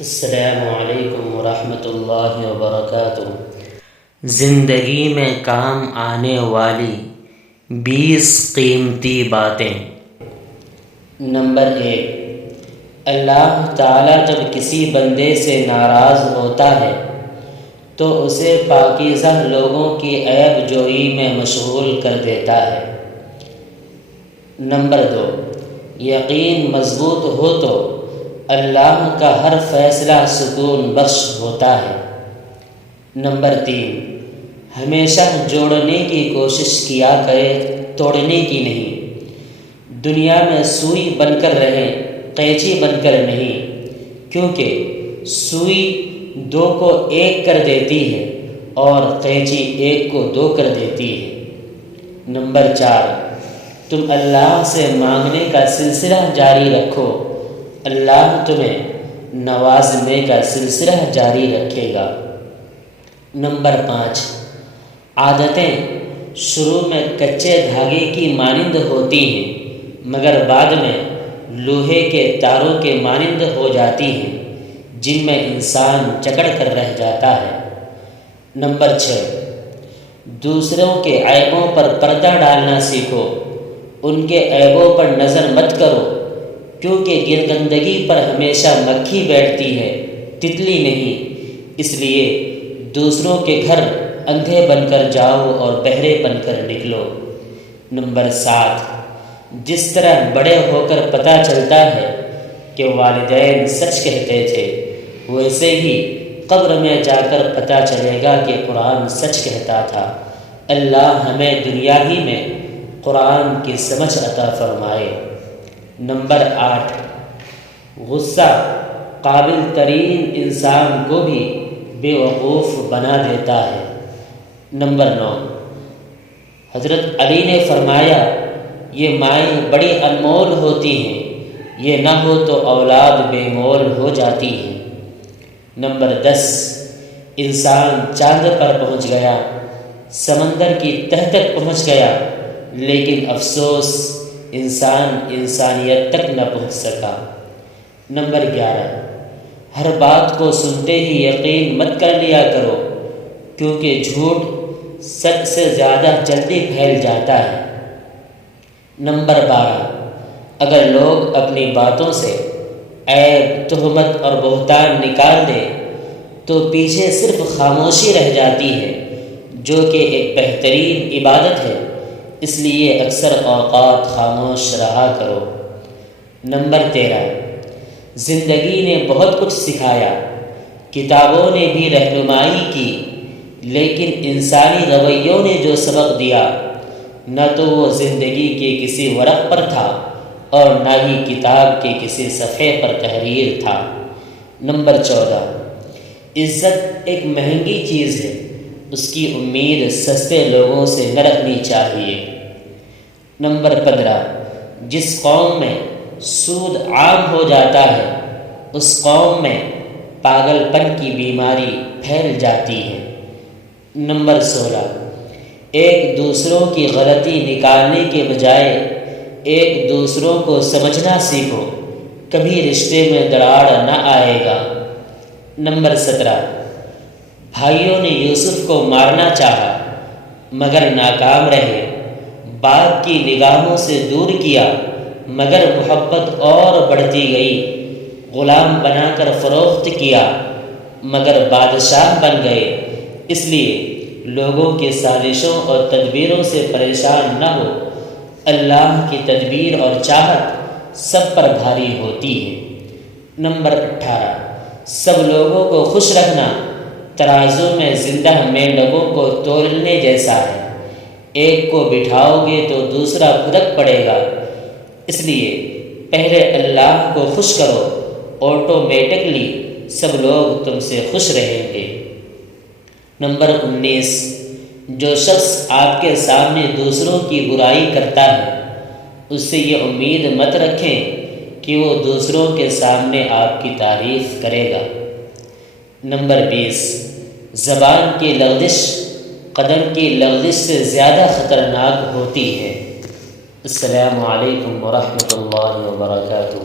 السلام علیکم ورحمۃ اللہ وبرکاتہ۔ زندگی میں کام آنے والی 20 قیمتی باتیں۔ نمبر 1، اللہ تعالیٰ جب کسی بندے سے ناراض ہوتا ہے تو اسے پاکیزہ لوگوں کی عیب جوئی میں مشغول کر دیتا ہے۔ نمبر 2، یقین مضبوط ہو تو اللہ کا ہر فیصلہ سکون بخش ہوتا ہے۔ نمبر 3، ہمیشہ جوڑنے کی کوشش کیا کرے، توڑنے کی نہیں۔ دنیا میں سوئی بن کر رہیں، قینچی بن کر نہیں، کیونکہ سوئی 2 کو 1 کر دیتی ہے اور قینچی 1 کو 2 کر دیتی ہے۔ نمبر 4، تم اللہ سے مانگنے کا سلسلہ جاری رکھو، اللہ تمہیں نوازنے کا سلسلہ جاری رکھے گا۔ نمبر 5، عادتیں شروع میں کچے دھاگے کی مانند ہوتی ہیں مگر بعد میں لوہے کے تاروں کے مانند ہو جاتی ہیں جن میں انسان جکڑ کر رہ جاتا ہے۔ نمبر 6، دوسروں کے عیبوں پر پردہ ڈالنا سیکھو، ان کے عیبوں پر نظر مت کرو، کیونکہ گندگی پر ہمیشہ مکھی بیٹھتی ہے، تتلی نہیں۔ اس لیے دوسروں کے گھر اندھے بن کر جاؤ اور بہرے بن کر نکلو۔ نمبر 7، جس طرح بڑے ہو کر پتہ چلتا ہے کہ والدین سچ کہتے تھے، ویسے ہی قبر میں جا کر پتہ چلے گا کہ قرآن سچ کہتا تھا۔ اللہ ہمیں دنیا ہی میں قرآن کی سمجھ عطا فرمائے۔ نمبر 8، غصہ قابل ترین انسان کو بھی بے وقوف بنا دیتا ہے۔ نمبر 9، حضرت علی نے فرمایا، یہ مائیں بڑی انمول ہوتی ہیں، یہ نہ ہو تو اولاد بے مول ہو جاتی ہے۔ نمبر 10، انسان چاند پر پہنچ گیا، سمندر کی تہہ تک پہنچ گیا، لیکن افسوس انسان انسانیت تک نہ پہنچ سکا۔ نمبر 11، ہر بات کو سنتے ہی یقین مت کر لیا کرو، کیونکہ جھوٹ سچ سے زیادہ جلدی پھیل جاتا ہے۔ نمبر 12، اگر لوگ اپنی باتوں سے عیب، تہمت اور بہتان نکال دے تو پیچھے صرف خاموشی رہ جاتی ہے، جو کہ ایک بہترین عبادت ہے، اس لیے اکثر اوقات خاموش رہا کرو۔ نمبر 13، زندگی نے بہت کچھ سکھایا، کتابوں نے بھی رہنمائی کی، لیکن انسانی رویوں نے جو سبق دیا، نہ تو وہ زندگی کے کسی ورق پر تھا اور نہ ہی کتاب کے کسی صفحے پر تحریر تھا۔ نمبر 14، عزت ایک مہنگی چیز ہے، اس کی امید سستے لوگوں سے نہ رکھنی چاہیے۔ نمبر 15، جس قوم میں سود عام ہو جاتا ہے اس قوم میں پاگل پن کی بیماری پھیل جاتی ہے۔ نمبر 16، ایک دوسروں کی غلطی نکالنے کے بجائے ایک دوسروں کو سمجھنا سیکھو، کبھی رشتے میں دراڑ نہ آئے گا۔ نمبر 17، بھائیوں نے یوسف کو مارنا چاہا مگر ناکام رہے، باغ کی نگاہوں سے دور کیا مگر محبت اور بڑھتی گئی، غلام بنا کر فروخت کیا مگر بادشاہ بن گئے۔ اس لیے لوگوں کی سازشوں اور تدبیروں سے پریشان نہ ہو، اللہ کی تدبیر اور چاہت سب پر بھاری ہوتی ہے۔ نمبر 18، سب لوگوں کو خوش رکھنا ترازو میں زندہ مینڈکوں کو تولنے جیسا ہے، ایک کو بٹھاؤ گے تو دوسرا کھدک پڑے گا، اس لیے پہلے اللہ کو خوش کرو، آٹومیٹکلی سب لوگ تم سے خوش رہیں گے۔ نمبر 19، جو شخص آپ کے سامنے دوسروں کی برائی کرتا ہے اس سے یہ امید مت رکھیں کہ وہ دوسروں کے سامنے آپ کی تعریف کرے گا۔ نمبر 20، زبان کی لغزش قدم کی لغزش سے زیادہ خطرناک ہوتی ہے۔ السلام علیکم ورحمۃ اللہ وبرکاتہ۔